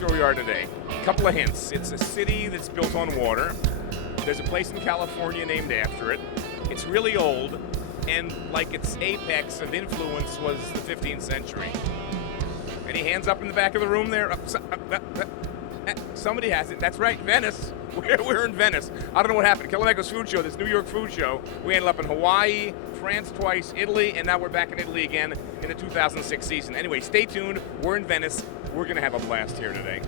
That's where we are today. A couple of hints. It's a city that's built on water. There's a place in California named after it. It's really old, and like its apex of influence was the 15th century. Any hands up in the back of the room there? Somebody has it. That's right, Venice. We're in Venice. I don't know what happened. Colameco's food show, this New York food show, we ended up in Hawaii, France twice, Italy, and now we're back in Italy again in the 2006 season. Anyway, stay tuned. We're in Venice. We're going to have a blast here today.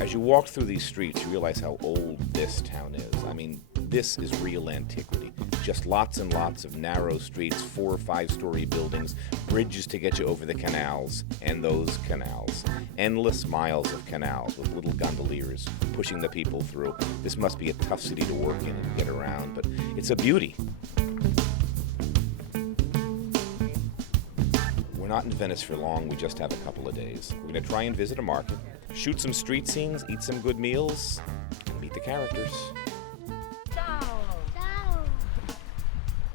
As you walk through these streets, you realize how old this town is. I mean, this is real antiquity. Just lots and lots of narrow streets, 4- or 5-story buildings, bridges to get you over the canals, and those canals. Endless miles of canals with little gondoliers pushing the people through. This must be a tough city to work in and get around, but it's a beauty. We're not in Venice for long, we just have a couple of days. We're going to try and visit a market, shoot some street scenes, eat some good meals, and meet the characters.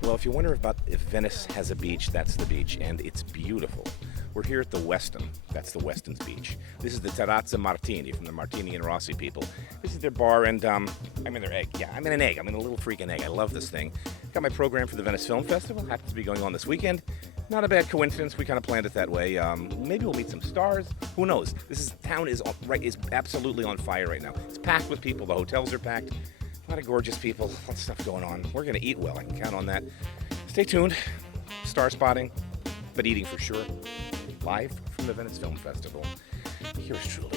Well, if you wonder about if Venice has a beach, that's the beach, and it's beautiful. We're here at the Westin. That's the Westin's beach. This is the Terrazza Martini from the Martini and Rossi people. This is their bar, and I'm in their egg. Yeah, I'm in an egg. I'm in a little freaking egg. I love this thing. Got my program for the Venice Film Festival. Happens to be going on this weekend. Not a bad coincidence. We kind of planned it that way. Maybe we'll meet some stars. Who knows? Town is absolutely on fire right now. It's packed with people. The hotels are packed. A lot of gorgeous people, lots of stuff going on. We're going to eat well, I can count on that. Stay tuned. Star spotting, but eating for sure. Live from the Venice Film Festival. Here's truly.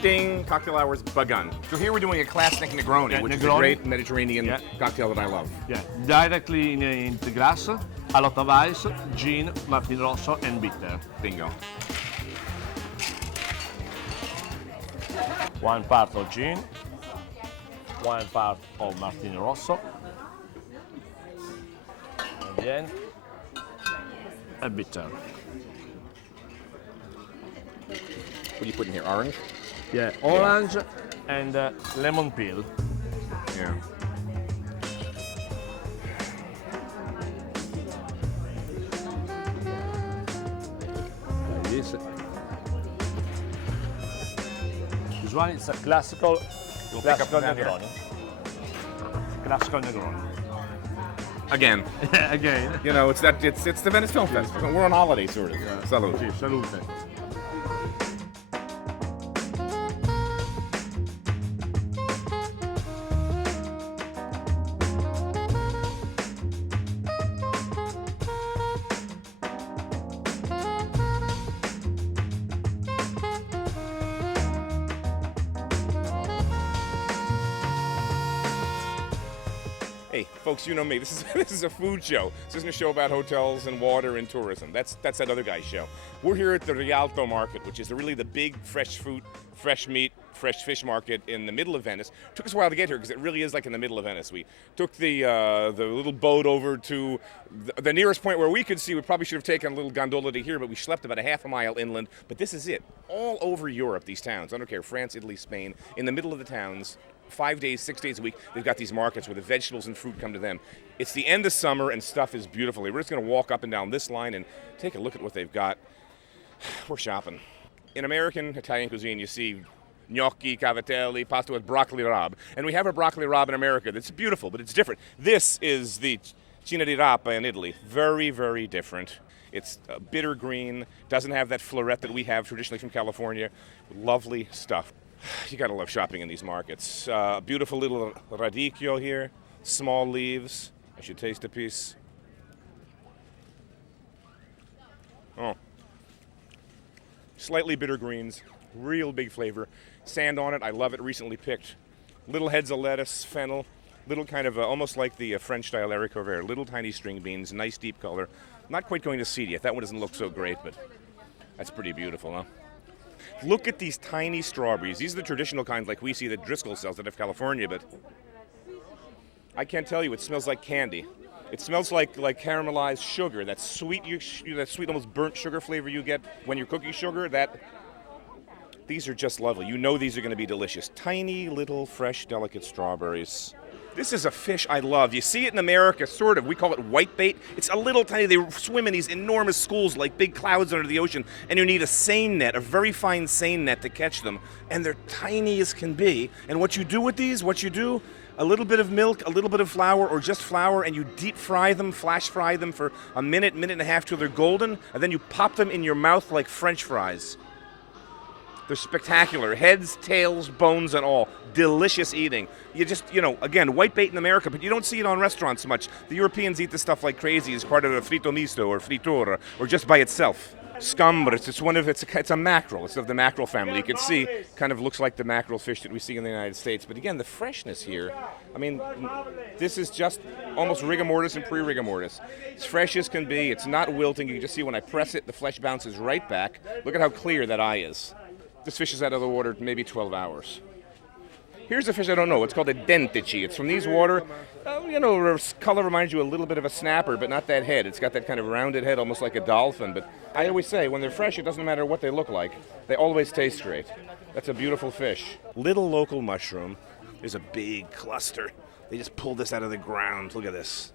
Ding! Cocktail hour's begun. So here we're doing a classic Negroni, which is a great Mediterranean cocktail that I love. Yeah, directly in the glass, a lot of ice, gin, Martini Rosso, and bitter. Bingo. 1 part of gin, 1 part of Martini Rosso, and then a bitter. What are you putting here? Orange? Yeah, orange and lemon peel. Yeah. Like this. This one is a classical Negroni. Classical Negroni. Again. Again. You know, it's the Venice Film Festival. We're on holiday, sort of. Yeah. Salute. Sì, salute. Hey, folks, you know me. This is a food show. This isn't a show about hotels and water and tourism. That's that other guy's show. We're here at the Rialto market, which is really the big fresh fruit, fresh meat, fresh fish market in the middle of Venice. Took us a while to get here because it really is like in the middle of Venice. We took the little boat over to the nearest point where we could see. We probably should have taken a little gondola to here, but we schlepped about a half a mile inland. But this is it. All over Europe, these towns. I don't care, France, Italy, Spain. In the middle of the towns, 5 days, 6 days a week, they've got these markets where the vegetables and fruit come to them. It's the end of summer and stuff is beautiful. We're just going to walk up and down this line and take a look at what they've got. We're shopping. In American Italian cuisine, you see gnocchi, cavatelli, pasta with broccoli rabe. And we have a broccoli rabe in America that's beautiful, but it's different. This is the cina di rapa in Italy. Very, very different. It's bitter green, doesn't have that floret that we have traditionally from California. Lovely stuff. You gotta love shopping in these markets. Beautiful little radicchio here, small leaves. I should taste a piece. Oh. Slightly bitter greens, real big flavor. Sand on it, I love it, recently picked. Little heads of lettuce, fennel, little kind of almost like the French style haricot vert, little tiny string beans, nice deep color. Not quite going to seed yet, that one doesn't look so great, but that's pretty beautiful, huh? Look at these tiny strawberries. These are the traditional kinds like we see that Driscoll sells out of California, but I can't tell you, it smells like candy. It smells like caramelized sugar. That sweet, that sweet, almost burnt sugar flavor you get when you're cooking sugar. These are just lovely. You know these are going to be delicious. Tiny little fresh, delicate strawberries. This is a fish I love. You see it in America, sort of. We call it whitebait. It's a little tiny. They swim in these enormous schools like big clouds under the ocean, and you need a seine net, a very fine seine net to catch them. And they're tiny as can be. And what you do with these, a little bit of milk, a little bit of flour, or just flour, and you deep fry them, flash fry them for a minute, minute and a half till they're golden, and then you pop them in your mouth like French fries. They're spectacular. Heads, tails, bones, and all. Delicious eating. You just, again, whitebait in America, but you don't see it on restaurants much. The Europeans eat this stuff like crazy as part of a frito misto or fritura, or just by itself. Scambra, it's a mackerel. It's of the mackerel family. You can see, kind of looks like the mackerel fish that we see in the United States. But again, the freshness here, I mean, this is just almost rigor mortis and pre-rigor mortis. It's fresh as can be. It's not wilting. You can just see when I press it, the flesh bounces right back. Look at how clear that eye is. This fish is out of the water maybe 12 hours. Here's a fish I don't know. It's called a dentici. It's from these water. Color reminds you a little bit of a snapper, but not that head. It's got that kind of rounded head, almost like a dolphin. But I always say, when they're fresh, it doesn't matter what they look like. They always taste great. That's a beautiful fish. Little local mushroom. There's a big cluster. They just pulled this out of the ground. Look at this.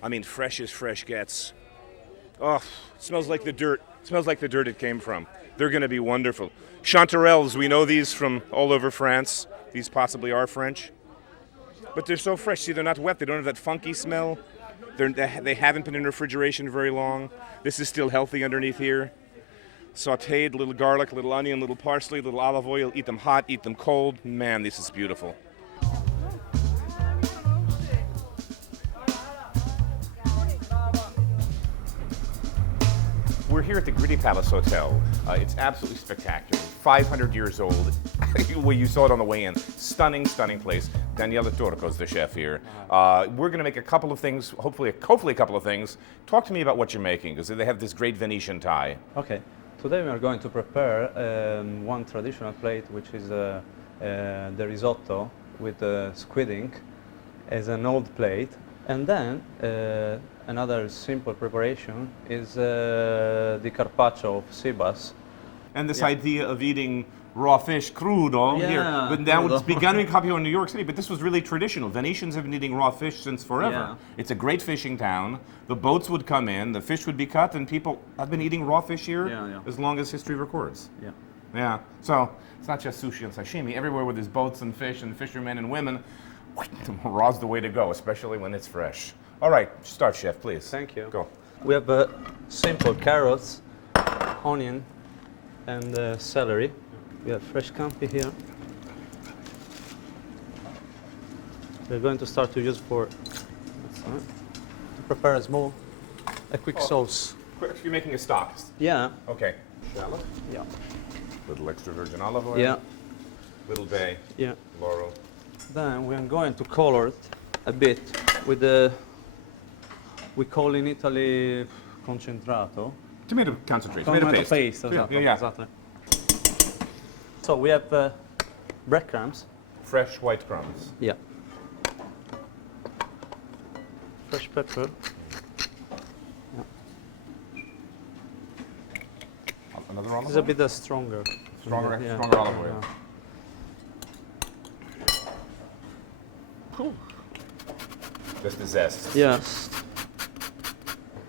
I mean, fresh as fresh gets. Oh, it smells like the dirt. It smells like the dirt it came from. They're going to be wonderful. Chanterelles, we know these from all over France. These possibly are French. But they're so fresh. See, they're not wet. They don't have that funky smell. They haven't been in refrigeration very long. This is still healthy underneath here. Sautéed, little garlic, little onion, little parsley, little olive oil. Eat them hot, eat them cold. Man, this is beautiful. We're here at the Gritty Palace Hotel. It's absolutely spectacular. 500 years old. Well, you saw it on the way in. Stunning, stunning place. Daniele Turco's the chef here. We're going to make a couple of things, hopefully a couple of things. Talk to me about what you're making, because they have this great Venetian Thai. Okay. Today we are going to prepare one traditional plate, which is the risotto with squid ink as an old plate. And then another simple preparation is the carpaccio of sea bass. And this idea of eating raw fish crudo here. But now it's begun in Capio in New York City, but this was really traditional. Venetians have been eating raw fish since forever. Yeah. It's a great fishing town. The boats would come in, the fish would be cut, and people have been eating raw fish here as long as history records. Yeah. So it's not just sushi and sashimi. Everywhere where there's boats and fish and fishermen and women, raw's the way to go, especially when it's fresh. All right, start, chef, please. Thank you. Go. We have simple carrots, onion, and celery. We have fresh scampi here. We're going to start to use to prepare a quick sauce. You're making a stock? Yeah. Okay. Shallot? Yeah. Little extra virgin olive oil? Yeah. Little bay? Yeah. Laurel? Then we are going to color it a bit with we call in Italy concentrato. Tomato concentrate, tomato paste. Exactly. Yeah. Exactly. So we have breadcrumbs. Fresh white crumbs. Yeah. Fresh pepper. Yeah. Another olive oil? It's a bit stronger. Stronger Yeah. olive oil. Yeah. Just the zest. Yes.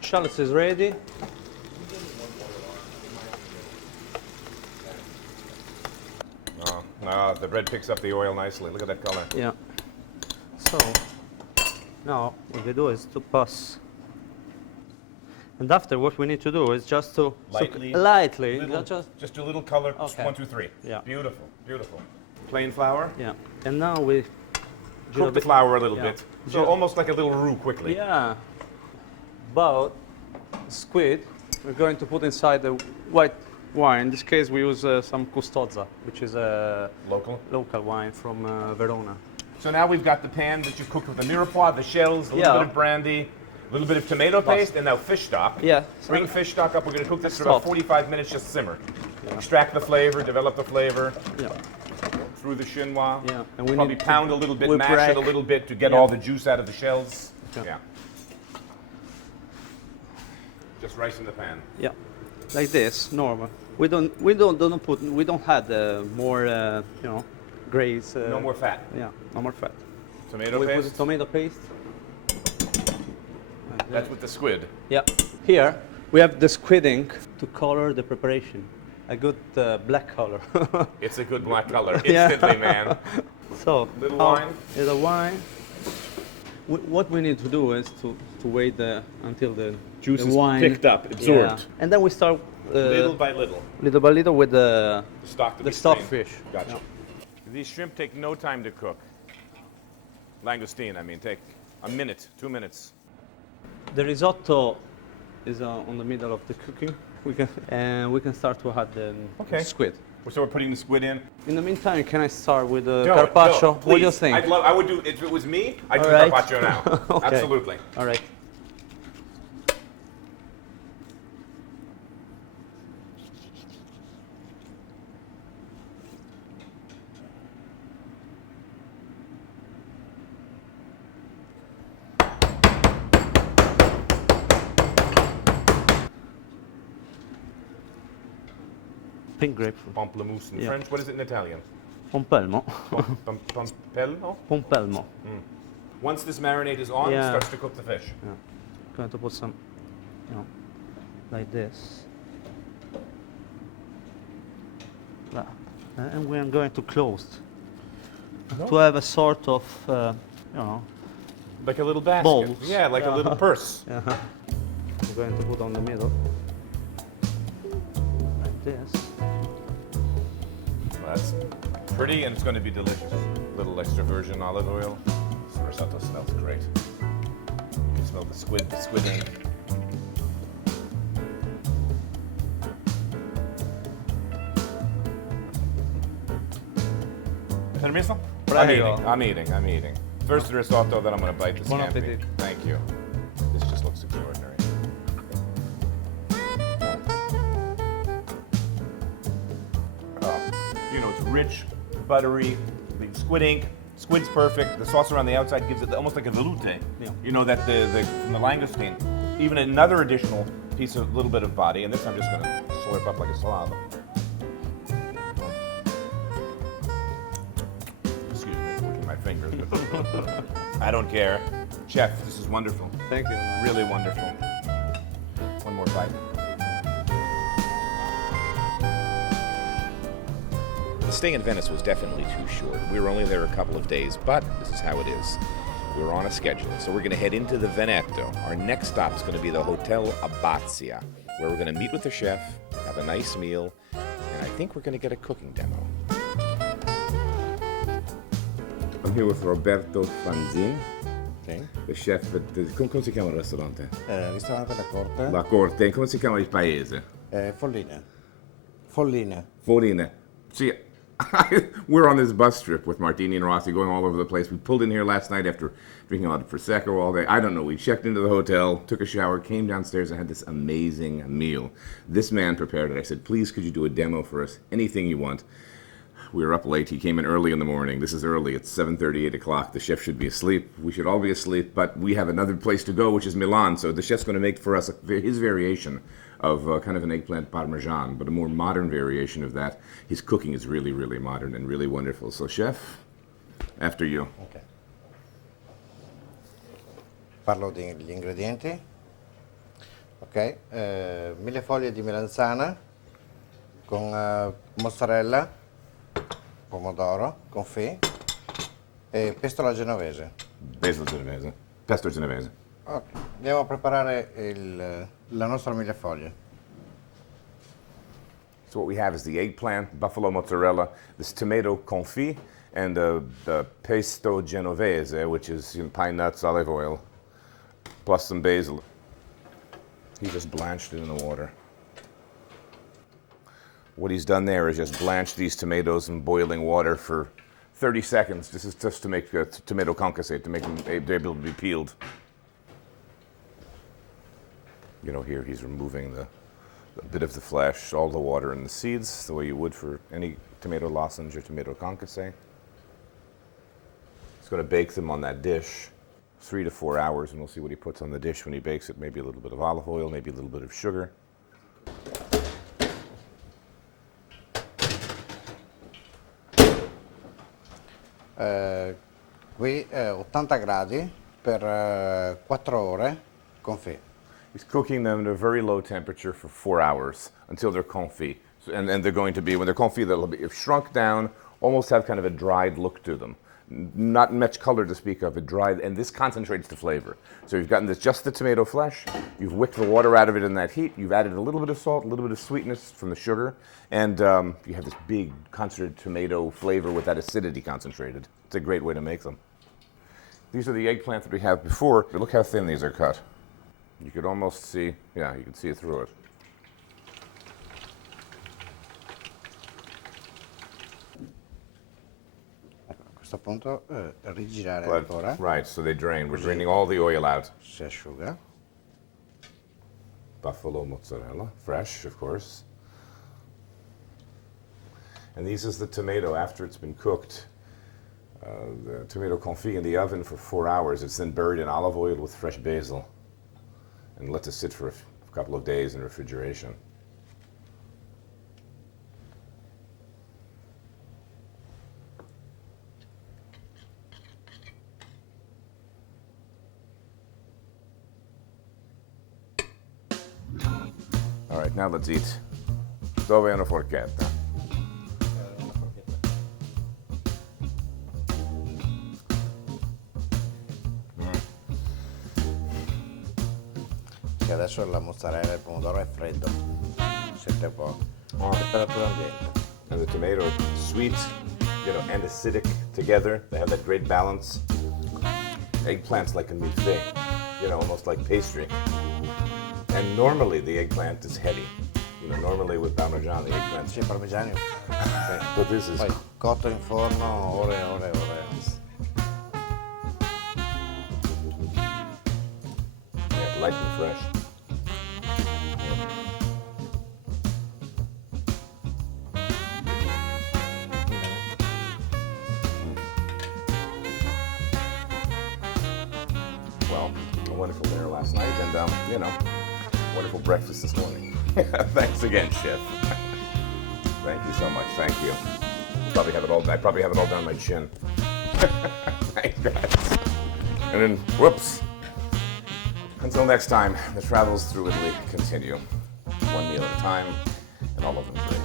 Shallot is ready. The bread picks up the oil nicely. Look at that color. Yeah. So now what we do is to pass. And after, what we need to do is just to lightly, just a little color. Okay. 1, 2, 3. Yeah. Beautiful, beautiful. Plain flour. Yeah. And now we Cook the flour a little bit. So almost like a little roux quickly. Yeah. But squid, we're going to put inside the white wine. In this case, we use some custozza, which is a local wine from Verona. So now we've got the pan that you cooked with the mirepoix, the shells, a little bit of brandy, a little bit of tomato paste, and now fish stock. Yeah. Bring fish stock up. We're going to cook this for about 45 minutes, just simmer. Yeah. Extract the flavor, develop the flavor. Yeah. Through the chinois. Yeah. And we probably pound a little bit, mash it a little bit to get all the juice out of the shells. Okay. Yeah. Just rice in the pan. Yeah, like this, normal. We don't add more, grays. No more fat. Yeah, no more fat. Tomato We paste. put tomato paste. That's with the squid. Yeah. Here we have the squid ink to color the preparation. A good black color. It's a good black color Yeah. instantly, man. So Little wine. Little wine. What we need to do is to wait until the Juice the is wine picked up, absorbed. Yeah. And then we start Little by little. with the Stock to the be stockfish. strained. Gotcha. These shrimp take no time to cook. Langoustine, I mean, take a minute, 2 minutes. The risotto is on the middle of the cooking. We can start to add the squid. So we're putting the squid in. In the meantime, can I start with the No, carpaccio? no, What do you please. think? I would do, if it was me, I'd do All right. carpaccio now. Okay. Absolutely. All right. Pink grapefruit. Pamplemousse in Yeah. French. What is it in Italian? Pompelmo. Pompelmo? Pompelmo. Once this marinade is on, it Yeah. starts to cook the fish. Yeah. Going to put some, like this. Voilà. And we are going to close to have a sort of, Like a little basket. Bowls. Yeah, like a Yeah. little purse. we're going to put on the middle, like this. Well, that's pretty and it's going to be delicious. Little extra virgin olive oil. This risotto smells great. You can smell the squid ink. Permesso? Prego. I'm eating. First the risotto, then I'm going to bite the Buon scampi. appetit. Thank you. This just looks extraordinary. It's rich, buttery, the squid ink. Squid's perfect. The sauce around the outside gives it almost like a veloute. Yeah. You know that from the langoustine. Even another additional piece of little bit of body, and this I'm just going to slurp up like a slob. Excuse me, licking my fingers. I don't care. Chef, this is wonderful. Thank you. Really wonderful. One more bite. The stay in Venice was definitely too short. We were only there a couple of days, but this is how it is. We were on a schedule, so we're going to head into the Veneto. Our next stop is going to be the Hotel Abbazia, where we're going to meet with the chef, have a nice meal, and I think we're going to get a cooking demo. I'm here with Roberto Fanzin, the chef at come si chiama il ristorante? Ristorante La Corte. La Corte. Come si chiama il paese? Folline. Folline. Folline. See, we're on this bus trip with Martini and Rossi going all over the place. We pulled in here last night after drinking a lot of Prosecco all day. I don't know. We checked into the hotel, took a shower, came downstairs, and had this amazing meal. This man prepared it. I said, please, could you do a demo for us? Anything you want. We were up late. He came in early in the morning. This is early. It's 7:30, 8 o'clock. The chef should be asleep. We should all be asleep, but we have another place to go, which is Milan. So the chef's going to make for us his variation of kind of an eggplant parmesan, but a more modern variation of that. His cooking is really, really modern and really wonderful. So, chef, after you. Ok. Parlo degli ingredienti. Ok, 1000 foglie di melanzana con mozzarella, pomodoro, confit e pesto alla genovese. Pesto genovese. Pesto genovese. Ok, andiamo a preparare la nostra 1000 foglie. So what we have is the eggplant, buffalo mozzarella, this tomato confit, and the pesto genovese, which is pine nuts, olive oil, plus some basil. He just blanched it in the water. What he's done there is just blanch these tomatoes in boiling water for 30 seconds. This is just to make tomato concassé, to make them able to be peeled. Here he's removing a bit of the flesh, all the water and the seeds, the way you would for any tomato lozenge or tomato concassé. He's going to bake them on that dish. 3 to 4 hours, and we'll see what he puts on the dish when he bakes it. Maybe a little bit of olive oil, maybe a little bit of sugar. Qui 80 gradi per 4 ore confit. He's cooking them at a very low temperature for 4 hours until they're confit. And they're going to be, when they're confit, they'll be shrunk down, almost have kind of a dried look to them. Not much color to speak of, it dried, and this concentrates the flavor. So you've gotten this, just the tomato flesh, you've wicked the water out of it in that heat, you've added a little bit of salt, a little bit of sweetness from the sugar, and you have this big concentrated tomato flavor with that acidity concentrated. It's a great way to make them. These are the eggplant that we have before. Look how thin these are cut. You could almost see, yeah, you can see it through it. A questo punto rigirare But, ancora. right, so they drain. We're draining all the oil out. Si asciuga. Buffalo mozzarella, fresh, of course. And this is the tomato after it's been cooked. The tomato confit in the oven for 4 hours. It's then buried in olive oil with fresh basil and let it sit for a couple of days in refrigeration. All right, now let's eat. Dove una forchetta? Che adesso la mozzarella e il pomodoro è freddo. Sente un po'. Temperatura ambiente. And the tomato, sweet, and acidic together. They have that great balance. Eggplant's like a milfait, almost like pastry. And normally the eggplant is heavy. Normally with Parmesan, the eggplant. Sì, parmigiani. Sì. But this is Poi cotto in forno ore e ore e ore. light and fresh. Well, a wonderful dinner last night and, wonderful breakfast this morning. Thanks again, Chef. Thank you so much. Thank you. I probably have it all down my chin. Thanks, guys. And then, whoops. Until next time, the travels through Italy continue. One meal at a time, and all of them great.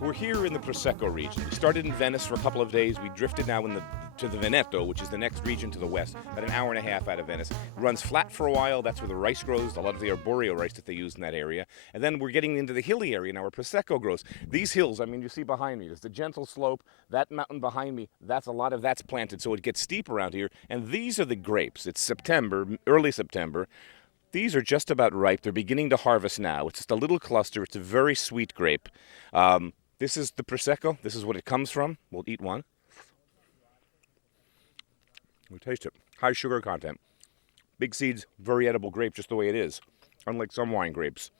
We're here in the Prosecco region. We started in Venice for a couple of days. We drifted now to the Veneto, which is the next region to the west, about an hour and a half out of Venice. It runs flat for a while. That's where the rice grows, a lot of the arboreal rice that they use in that area. And then we're getting into the hilly area now where Prosecco grows. These hills, you see behind me, there's the gentle slope. That mountain behind me, that's planted, so it gets steep around here. And these are the grapes. It's September, early September. These are just about ripe. They're beginning to harvest now. It's just a little cluster. It's a very sweet grape. This is the Prosecco. This is what it comes from. We'll eat one. We'll taste it. High sugar content. Big seeds, very edible grape, just the way it is, unlike some wine grapes.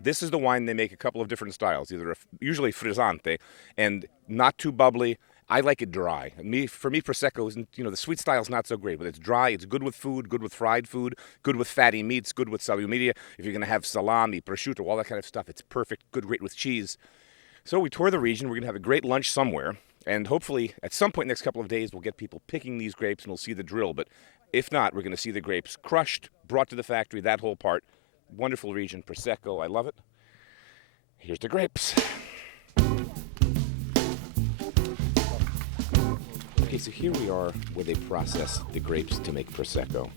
This is the wine they make a couple of different styles, usually frizzante, and not too bubbly. I like it dry. For me, Prosecco isn't, the sweet style's not so great, but it's dry. It's good with food, good with fried food, good with fatty meats, good with salumeria. If you're going to have salami, prosciutto, all that kind of stuff, it's perfect, great with cheese. So we tour the region. We're going to have a great lunch somewhere, and hopefully at some point next couple of days, we'll get people picking these grapes and we'll see the drill. But if not, we're going to see the grapes crushed, brought to the factory, that whole part. Wonderful region, Prosecco. I love it. Here's the grapes. Okay, so here we are where they process the grapes to make Prosecco.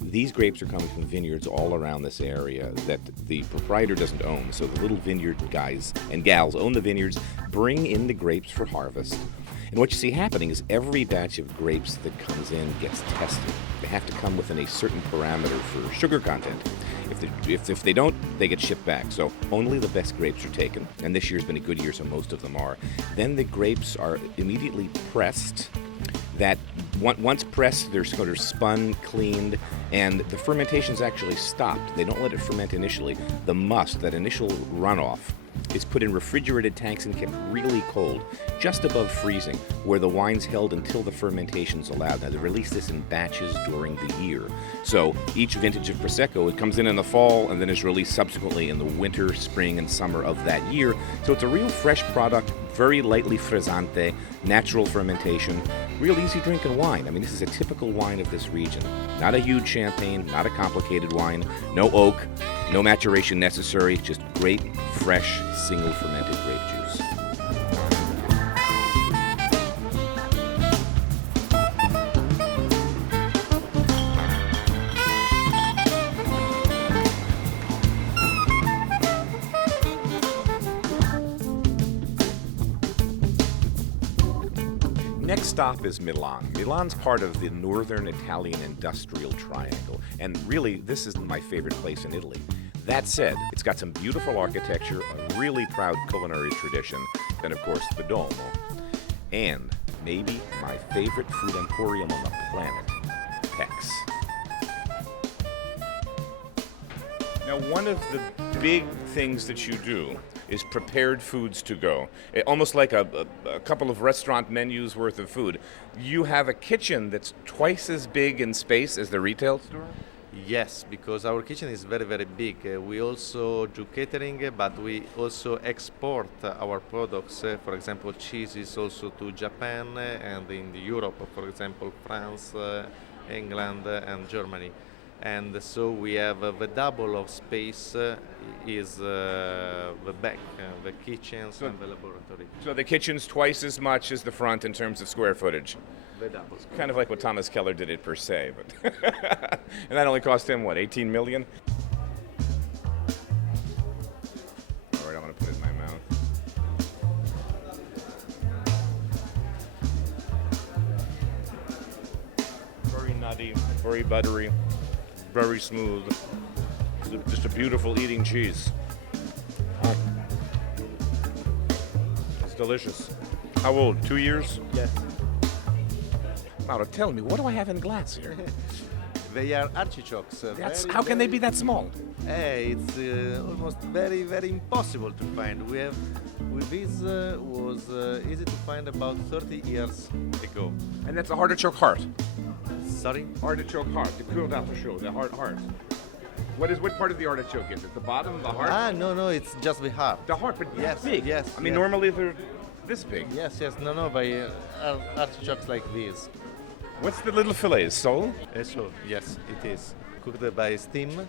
These grapes are coming from vineyards all around this area that the proprietor doesn't own. So the little vineyard guys and gals own the vineyards, bring in the grapes for harvest. And what you see happening is every batch of grapes that comes in gets tested. They have to come within a certain parameter for sugar content. If they don't, they get shipped back. So only the best grapes are taken, and this year's been a good year, so most of them are. Then the grapes are immediately pressed. That once pressed, they're sort of spun, cleaned, and the fermentation's actually stopped. They don't let it ferment initially. The must, that initial runoff, is put in refrigerated tanks and kept really cold, just above freezing, where the wine's held until the fermentation's allowed. Now, they release this in batches during the year. So each vintage of Prosecco, it comes in the fall and then is released subsequently in the winter, spring, and summer of that year. So it's a real fresh product, very lightly frizzante, natural fermentation, real easy drinking wine. I mean, this is a typical wine of this region. Not a huge champagne, not a complicated wine, no oak, no maturation necessary, just great, fresh, single fermented grape juice. Next stop is Milan. Milan's part of the northern Italian industrial triangle, and really, this is my favorite place in Italy. That said, it's got some beautiful architecture, a really proud culinary tradition, and of course, the Duomo. And maybe my favorite food emporium on the planet, Pex. Now, one of the big things that you do is prepared foods to go. Almost like a couple of restaurant menus worth of food. You have a kitchen that's twice as big in space as the retail store? Yes, because our kitchen is very, very big. We also do catering, but we also export our products. For example, cheeses also to Japan and in Europe, for example, France, England, and Germany. And so we have the double of space is the back, the kitchens and the laboratory. So the kitchen's twice as much as the front in terms of square footage. The double. Kind of like what Thomas Keller did at Per Se, but and that only cost him what, 18 million? All right, I'm gonna put it in my mouth. Very nutty, very buttery, very smooth. Just a beautiful eating cheese. Oh. It's delicious. How old? 2 years? Yes. Now, tell me, what do I have in glass here? They are artichokes. How can they be that small? It's almost very, very impossible to find. With this was easy to find about 30 years ago. And that's a artichoke heart. Sorry? Artichoke heart, the grilled apple show, the heart. What part of the artichoke is it? The bottom, the heart? No, it's just the heart. The heart, but Yes, big. yes, I mean, yes. normally they're this big. Yes, no, by artichokes like this. What's the little fillet? Sole? So, yes, it is. Cooked by steam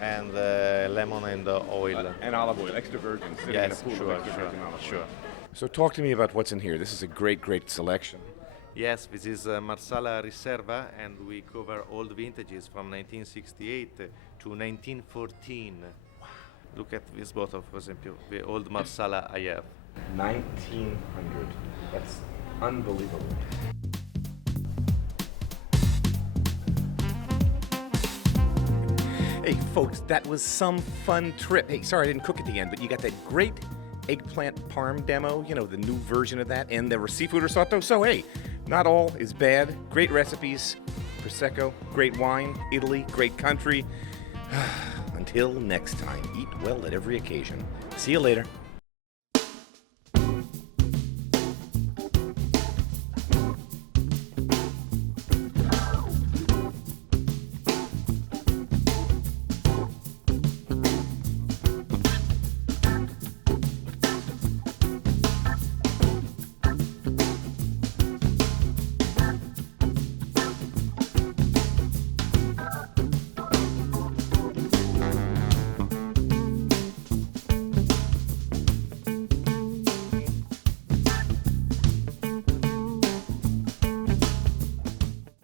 and lemon and oil. And olive oil, extra virgin. Sitting in a Yes, pool of sure, extra virgin olive oil. sure. So talk to me about what's in here. This is a great, great selection. Yes, this is Marsala Riserva, and we cover all the vintages from 1968 to 1914. Wow. Look at this bottle, for example, the old Marsala I have. 1900. That's unbelievable. Hey, folks, that was some fun trip. Hey, sorry I didn't cook at the end, but you got that great eggplant parm demo, the new version of that, and the seafood risotto. So, hey, not all is bad. Great recipes, Prosecco, great wine, Italy, great country. Until next time, eat well at every occasion. See you later.